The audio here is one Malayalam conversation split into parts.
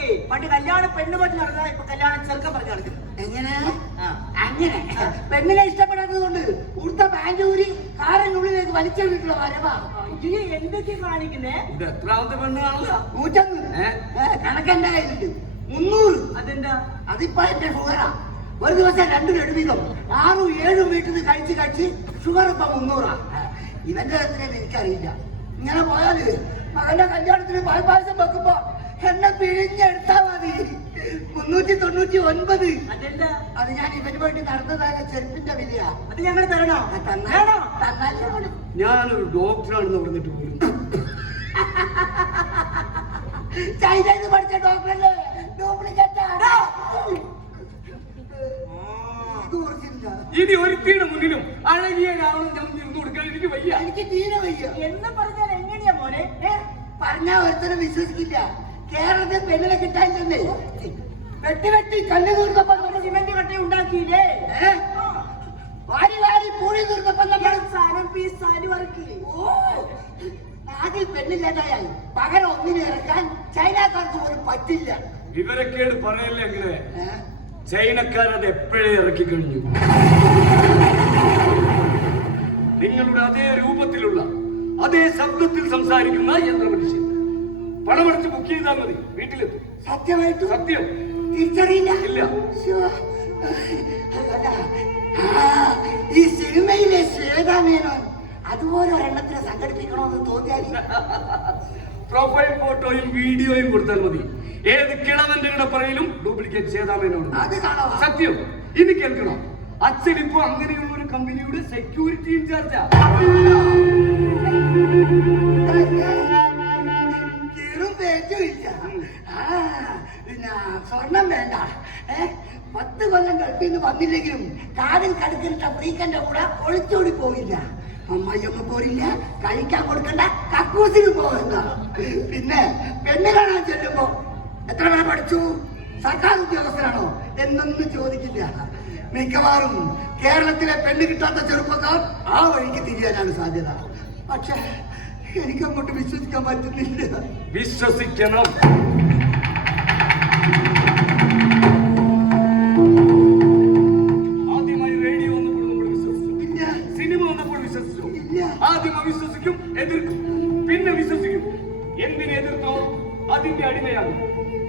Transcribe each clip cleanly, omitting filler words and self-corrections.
നോക്കേ, പണ്ട് കല്യാണ പെണ്ണ് പറ്റി നടന്ന ഇപ്പൊ കല്യാണ ചെറുക്കം പറഞ്ഞു നടക്കുന്നത്. എങ്ങനെ അങ്ങനെ പെണ്ണിനെ ഇഷ്ടപ്പെടാത്തത് കൊണ്ട് ഉടുത്ത പാന്റ് ഊരി കാറിനുള്ളിലേക്ക് വലിച്ചെടുത്തിട്ടുള്ള വരവാ. ഇതിന് എന്തൊക്കെ കാണിക്കുന്നേ? എത്രാമത്തെ പെണ്ണ് കാണില്ല? 101 കണക്കെന്റെ കയ്യിലുണ്ട്. 300. അതെന്താ? അതിപ്പോ എന്റെ ഷുഗറാ. ഒരു ദിവസം 2 ലഡു വീതം 6 7 വീട്ടിൽ നിന്ന് കഴിച്ച് ഷുഗർ ഇപ്പൊ 300. ഇവന്റെ എത്രയെന്ന് എനിക്കറിയില്ല. ഇങ്ങനെ പോയാല് മകന്റെ കല്യാണത്തിന് പാൽപ്പായസം വെക്കുമ്പോ എന്നെ പിഴിഞ്ഞെടുത്താ മതി. 399. അതെന്താ? അത് ഞാൻ ഇവന് വേണ്ടി നടന്നതായ ചെരുപ്പിന്റെ വിലയാ. അത് ഞങ്ങൾ തരണോ? തന്നാലും ഞാനൊരു ഡോക്ടറാണെന്ന് പറഞ്ഞിട്ട് പോലും ചൈനയിൽ പഠിച്ച ഡോക്ടറല്ലേ? ഡ്യൂപ്ലിക്കേറ്റാ. ഇനി ഒരുത്തിയുടെ മുന്നിലും അഴകിയാണെന്ന് ഞാൻ ഇരുന്ന് കൊടുക്കാൻ എനിക്ക് വയ്യ. എനിക്ക് തീരെ വയ്യ. എന്ന് പറഞ്ഞാൽ എങ്ങനെയാ മോനെ? പറഞ്ഞാ ഒരുത്തരം വിശ്വസിക്കില്ല. കേരളത്തിൽ പെണ്ണിനെ കിട്ടാനില്ലെന്നേ. വെട്ടി കല്ല് തീർത്തപ്പോ സിമന്റ് കട്ട ഉണ്ടാക്കിയില്ലേ? വാരി പൂഴി തീർത്തപ്പോ നമ്മൾ സാധനം പീസ് വറക്കി. ആദ്യം പെണ്ണില്ലാതായി പകരം ഒന്നിനെ ഇറക്കാൻ ചൈനക്കാർക്ക് പോലും പറ്റില്ല. വിവരക്കേട് പറയല്ലേ എങ്ങനെ? ചൈനക്കാരത് എപ്പോഴേ ഇറക്കി കഴിഞ്ഞു. നിങ്ങളുടെ അതേ രൂപത്തിലുള്ള അതേ ശബ്ദത്തിൽ സംസാരിക്കുന്ന യന്ത്രമനുഷ്യൻ പണമടച്ച് ബുക്ക് ചെയ്താൽ മതി, വീട്ടിലെത്തും. സത്യമായിട്ടും? സത്യം. തിരിച്ചറിയില്ല? ഇല്ല. ഈ സിനിമയിലെ ശ്വേതാമേനോൻ അതുപോലെ ഒരെണ്ണത്തിനെ സംഘടിപ്പിക്കണമെന്ന് തോന്നിയാൽ പ്രൊഫൈൽ ഫോട്ടോയും വീഡിയോയും കൊടുത്താൽ മതി. ഏത് കിളവന്റെ കിടപ്പറയിലും ഡ്യൂപ്ലിക്കേറ്റ് ചെയ്താമേനോട്. സത്യം. ഇനി കേൾക്കണം, അച്ഛൻ ഇപ്പൊ അങ്ങനെയുള്ള ഒരു കമ്പനിയുടെ സെക്യൂരിറ്റി ഇൻചാർജാ. പിന്നെ സ്വർണം വേണ്ട. 10 കൊല്ലം ഗൾഫിൽ നിന്ന് വന്നില്ലെങ്കിലും കാതിൽ കടുക്കിട്ട ഫ്രീക്കന്റെ കൂടെ ഒളിച്ചോടി പോകില്ല. അമ്മയ്യൊക്കെ പോരില്ല, കഴിക്കാൻ കൊടുക്കണ്ട, കക്കൂസിന് പോകണ്ട. പിന്നെ പെണ്ണ് കാണാൻ ചെല്ലുമ്പോ എത്ര വരെ പഠിച്ചു, സർക്കാർ ഉദ്യോഗസ്ഥനാണോ എന്നൊന്നും ചോദിക്കില്ല. മിക്കവാറും കേരളത്തിലെ പെണ്ണ് കിട്ടാത്ത ചെറുപ്പക്കാർ ആ വഴിക്ക് തിരിയാനാണ് സാധ്യത. പക്ഷെ എനിക്കങ്ങോട്ട് വിശ്വസിക്കാൻ പറ്റുന്നില്ല. വിശ്വസിക്കണം. ആദ്യമായി റേഡിയോ വന്നപ്പോൾ നമ്മൾ വിശ്വസിച്ചു, സിനിമ വന്നപ്പോൾ വിശ്വസിച്ചു. ആദ്യം അവിശ്വസിക്കും, എതിർക്കും, പിന്നെ വിശ്വസിക്കും. എന്തിനെ എതിർത്തോ അതിന്റെ അടിമയാകും.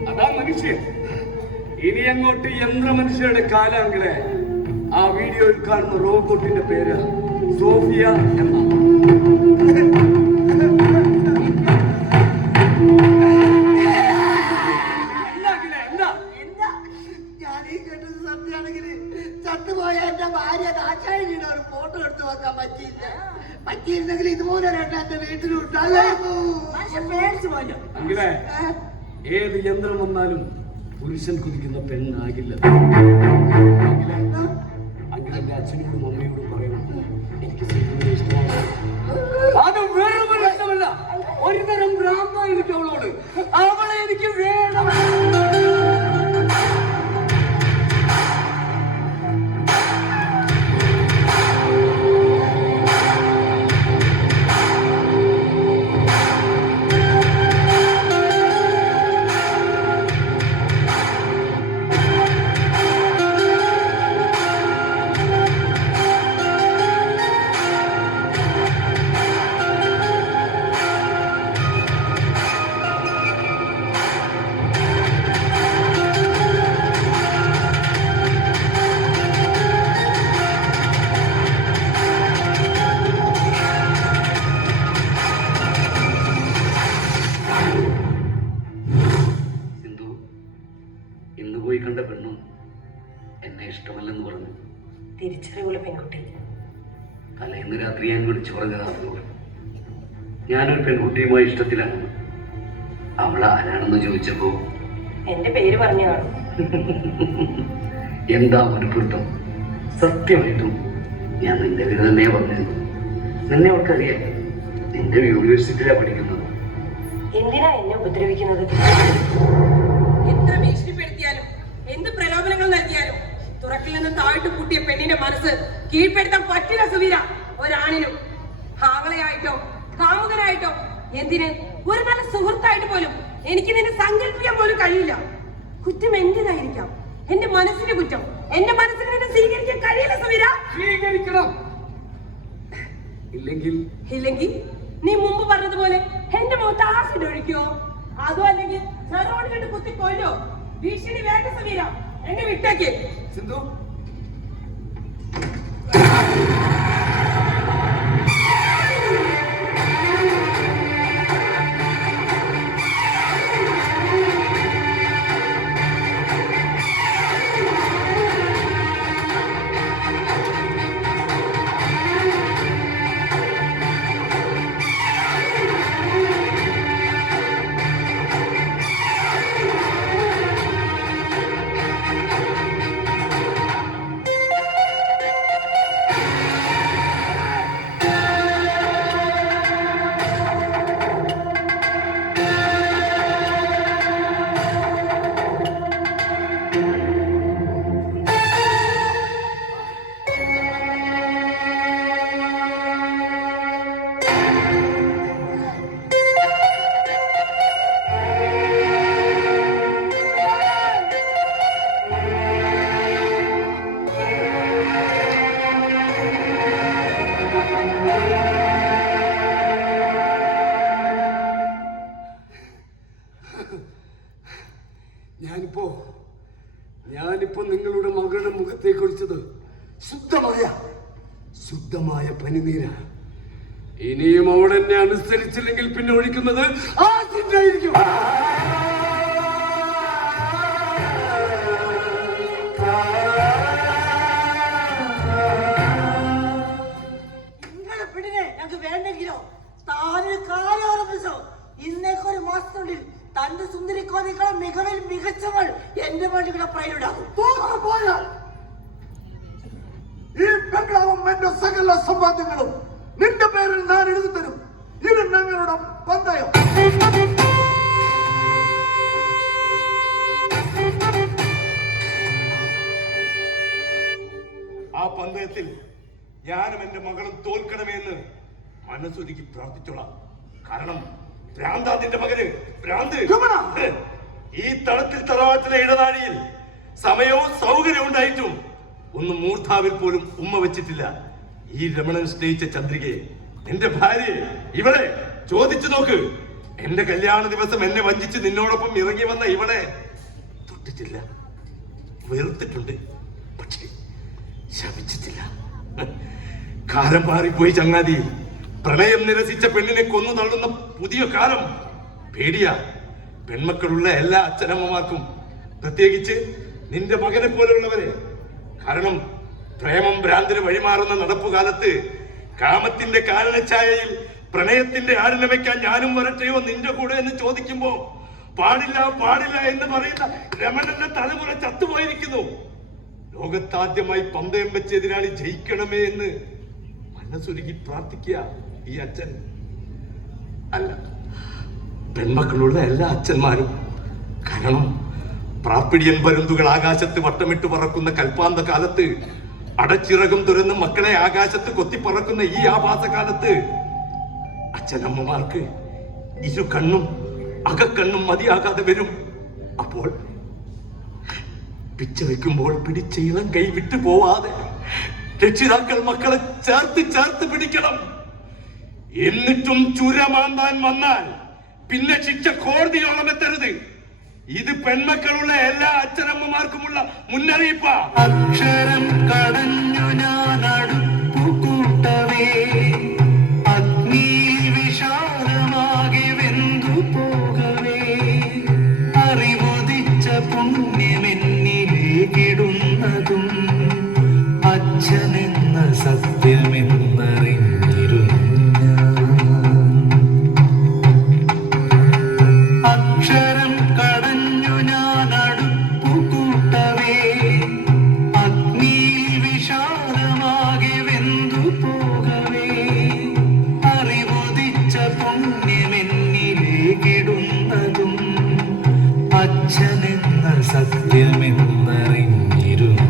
അതാ മനുഷ്യൻ. ഇനി അങ്ങോട്ട് യന്ത്രമനുഷ്യരുടെ കാലാങ്കിലെ ആ വീഡിയോയിൽ കാണുന്ന റോബോട്ടിന്റെ പേര് സോഫിയ എന്നാണ്. ചത്തുപോയ എന്റെ ഭാര്യ ദാക്ഷായണിയുടെ ഒരു ഫോട്ടോ എടുത്ത് വെക്കാൻ പറ്റിയിരുന്നെങ്കിൽ ഇതുപോലെ എന്റെ വീട്ടിലുണ്ടാകും. അങ്ങനെ ഏത് യന്ത്രം വന്നാലും പുരുഷൻ കുതിക്കുന്ന പെണ്ണാകില്ല. അങ്ങനെ എന്റെ അച്ഛനോടും അമ്മയോടും പറയണം, എനിക്ക് ഇഷ്ടമാണ്. അത് വേറെ ഇഷ്ടമല്ല, ഒരുതരം ഭ്രാന്ത എനിക്ക് അവളോട്. അവളെ എനിക്ക് വേണം. കണ്ട പെണ്ണും എന്നെ ഇഷ്ടമല്ലെന്ന് പറഞ്ഞു. തിരിച്ചറിവുള്ള പെൺകുട്ടി. തലേന്ന് രാത്രി ഞാൻ വിളിച്ചു പറഞ്ഞതാണ്, ഞാനൊരു പെൺകുട്ടിയുമായി ഇഷ്ടത്തിലാണ്. അവൾ ആരാണെന്ന് ചോദിച്ചപ്പോ എന്റെ പേര് പറഞ്ഞു കാണും. എന്താ ഒരു പൊരുത്തം. സത്യമായിട്ടും ഞാൻ നിന്റെ പേര് തന്നെ പറഞ്ഞിരുന്നു. നിന്നെ അവൾക്കറിയാം. നിന്റെ യൂണിവേഴ്സിറ്റിയിലാണ് പഠിക്കുന്നത്. എന്തിനാ എന്നെ ഉപദ്രവിക്കുന്നത്? എത്ര ഭീഷണിപ്പെടുത്തിയാലും എന്ത് പ്രലോഭനങ്ങൾ നൽകിയാലും തുറക്കിൽ നിന്ന് താഴ്ത്തു പൂട്ടിയ പെണ്ണിന്റെ മനസ്സ് കീഴ്പ്പെടുത്താൻ പറ്റില്ല സുവീര. ഒരാണിനും ആവളയായിട്ടോ കാമുകനായിട്ടോ എന്തിന് ഒരു നല്ല സുഹൃത്തായിട്ട് പോലും എനിക്ക് നിന്നെ സങ്കല്പിക്കാൻ പോലും കഴിയില്ല. കുറ്റം എന്റേതായിരിക്കാം, എന്റെ മനസ്സിന്റെ കുറ്റം. എന്റെ മനസ്സിന് നിന്നെ സ്വീകരിക്കാൻ കഴിയില്ല സമീര. സ്വീകരിക്കണം. ഇല്ലെങ്കിൽ നീ മുമ്പ് പറഞ്ഞതുപോലെ എന്റെ മുഖത്ത് ആസിഡ് ഒഴിക്കോ, അതോ അല്ലെങ്കിൽ ചെറുപടി കണ്ട് കുത്തി കൊല്ലോ? ഭീഷണി വേണ്ട സമീര, എന്നെ വിട്ടേക്ക്. സിന്ധു, ഞാനിപ്പോ നിങ്ങളുടെ മകളുടെ മുഖത്തേക്ക് ഒഴിച്ചത് ശുദ്ധമായ പനിനീര. ഇനിയും അവൾ എന്നെ അനുസരിച്ചില്ലെങ്കിൽ പിന്നെ ഒഴിക്കുന്നത് ആയിരിക്കും. നിങ്ങളെ പെണ്ണിനെ ഞങ്ങൾക്ക് വേണ്ടെങ്കിലോ താനൊരു കാര്യം ഓർമ്മിച്ചോ, ഇന്നേക്കൊരു മാസത്തിനുള്ളിൽ തന്റെ സുന്ദരിക്കോതികളെ മികവിൽ മികച്ചവൾ എന്റെ വേണ്ടിയുടെ പ്രൈഡാകും. ഈ ബംഗ്ലാവും എന്റെ സകല സമ്പാദ്യങ്ങളും നിന്റെ പേരിൽ ഞാൻ എഴുതി തരും. ഇത് ഞങ്ങളുടെ പന്തയം. ആ പന്തയത്തിൽ ഞാനും എന്റെ മകളും തോൽക്കണമെന്ന് മനസ്സൊരുക്കി പ്രാർത്ഥിച്ചോളാം. കാരണം ഭ്രാന്താതിന്റെ മകന് ഭ്രാന്ത്. ഈ തളത്തിൽ തറവാട്ടിലെ ഇടനാഴിയിൽ സമയവും സൗകര്യവും ഉണ്ടായിട്ടും ഒന്നും മൂർധാവിൽ പോലും ഉമ്മ വെച്ചിട്ടില്ല. ഈ രമണൻ സ്നേഹിച്ച ചന്ദ്രികയെ, എന്റെ ഭാര്യയെ, ഇവളെ ചോദിച്ചു നോക്ക്. എന്റെ കല്യാണ ദിവസം എന്നെ വഞ്ചിച്ച് നിന്നോടൊപ്പം ഇറങ്ങി വന്ന ഇവളെ തൊട്ടിട്ടില്ല, വെറുത്തിട്ടുണ്ട്, പക്ഷേ ശപിച്ചിട്ടില്ല. കാലം മാറിപ്പോയി ചങ്ങാതി. പ്രണയം നിരസിച്ച പെണ്ണിനെ കൊന്നു തള്ളുന്ന പുതിയ കാലം പേടിയാ. പെൺമക്കളുള്ള എല്ലാ അച്ഛനമ്മമാർക്കും, പ്രത്യേകിച്ച് നിന്റെ മകനെ പോലുള്ളവരെ. കാരണം പ്രേമം ഭ്രാന്തിന് വഴിമാറുന്ന നടപ്പുകാലത്ത് കാമത്തിന്റെ കാരണഛായയിൽ പ്രണയത്തിന്റെ ആടിനെ വെക്കാൻ ഞാനും വരട്ടെയോ നിന്റെ കൂടെ എന്ന് ചോദിക്കുമ്പോ പാടില്ല പാടില്ല എന്ന് പറയുന്ന രമണന്റെ തലമുറ ചത്തുപോയിരിക്കുന്നു. ലോകത്താദ്യമായി പന്തയം വെച്ച എതിരാളി ജയിക്കണമേ എന്ന് മനസ്സൊരുക്കി പ്രാർത്ഥിക്കുക ഈ അച്ഛൻ. അല്ല, പെൺമക്കളുള്ള എല്ലാ അച്ഛന്മാരും. കാരണം പ്രാപ്പിടിയൻ പരുന്തുകൾ ആകാശത്ത് വട്ടമിട്ട് പറക്കുന്ന കൽപ്പാന്ത കാലത്ത്, അടച്ചിറകം തുറന്ന് മക്കളെ ആകാശത്ത് കൊത്തിപ്പറക്കുന്ന ഈ ആഭാസകാലത്ത് അച്ഛനമ്മമാർക്ക് ഇരു കണ്ണും അകക്കണ്ണും മതിയാകാതെ വരും. അപ്പോൾ പിച്ച വെക്കുമ്പോൾ പിടിച്ച ഇളം കൈ വിട്ടു പോവാതെ രക്ഷിതാക്കൾ മക്കളെ ചേർത്ത് പിടിക്കണം. എന്നിട്ടും ചുരമാന്താൻ വന്നാൽ പിന്നെ ശിക്ഷ കോടതിയോളം എത്തരുത്. ഇത് പെൺമക്കളുള്ള എല്ലാ അച്ഛനമ്മമാർക്കുമുള്ള മുന്നറിയിപ്പാ. അക്ഷരം കടഞ്ഞു ഞാൻ അടുപ്പു കൂട്ടവേ, അഗ്നി വിശാലമാകെ വെന്തു പോകവേ, അറിവുദിച്ച പുണ്യമെന്നിലേക്കിടുന്നതും അച്ഛനെന്ന സത്യമെന്നറിഞ്ഞിരുന്നു. അക്ഷരം കടഞ്ഞു ഞാൻ അടുപ്പു കൂട്ടവേ, അഗ്നി വിശാലമാകെ വെന്തു പോകവേ, അറിവുദിച്ച പുണ്യമെന്നിലേക്കിടുന്നതും അച്ഛനെന്ന സത്യമെന്നറിഞ്ഞിരുന്നു.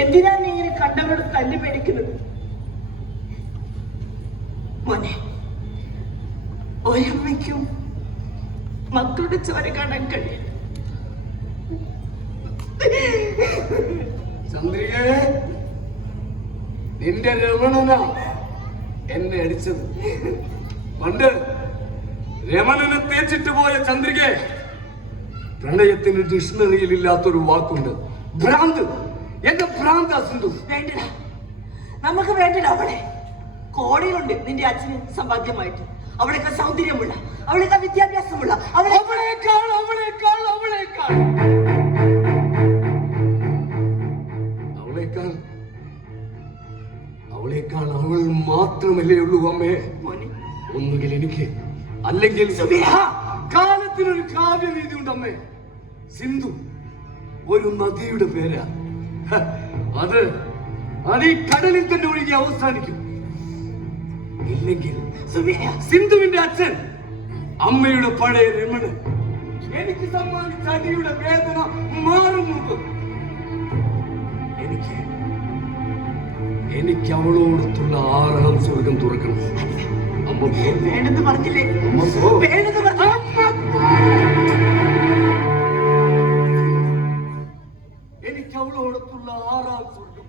എന്തിനാ നീ ഇങ്ങനെ കണ്ടവരോട് തല്ലി പേടിക്കുന്നത്? മോനെ, ഒരമ്മയ്ക്കും മക്കളുടെ ചോര കാണാൻ കഴിയും. ചന്ദ്രികേ, നിന്റെ രമണന എന്നെ അടിച്ചത്. പണ്ട് രമണനെ തേച്ചിട്ട് പോയ ചന്ദ്രികെ, പ്രണയത്തിന് ഡിക്ഷണറിയിൽ ഇല്ലാത്തൊരു വാക്കുണ്ട്, ഭ്രാന്ത്. എന്റെ ഭ്രാന്ത് സിന്ധു. വേണ്ടട, നമുക്ക് വേണ്ടട അവളെ. കോടികളുണ്ട് നിന്റെ അച്ഛന് സമ്പാദ്യമായിട്ട്. അവളൊക്കെ സൗന്ദര്യമുള്ള, അവളൊക്കെ വിദ്യാഭ്യാസമുള്ള, അവളേക്കാൾ അവൾ മാത്രമല്ലേ ഉള്ളൂ അമ്മേ. ഒന്നുകിൽ എനിക്ക്, അല്ലെങ്കിൽ കാലത്തിനൊരു കാവ്യനീതി ഉണ്ട് അമ്മേ. സിന്ധു ഒരു നദിയുടെ പേരാ. അത് ഈ കടലിൽ തന്നെ ഒഴുകി അവസാനിക്കും. ഇല്ലെങ്കിൽ സിന്ധുവിന്റെ അച്ഛൻ, അമ്മയുടെ പഴയ രമണൻ, എനിക്ക് സമ്മാനിച്ച അടിയുടെ വേദന മാറും മുമ്പ് എനിക്ക് അവളോടത്തുള്ള 6ാം സ്വർഗം തുറക്കണം. അമ്മ വേണമെന്ന് പറഞ്ഞില്ലേ? വേണമെന്ന് പറഞ്ഞു. എനിക്ക് അവളോടത്തുള്ള 6ാം സ്വർഗം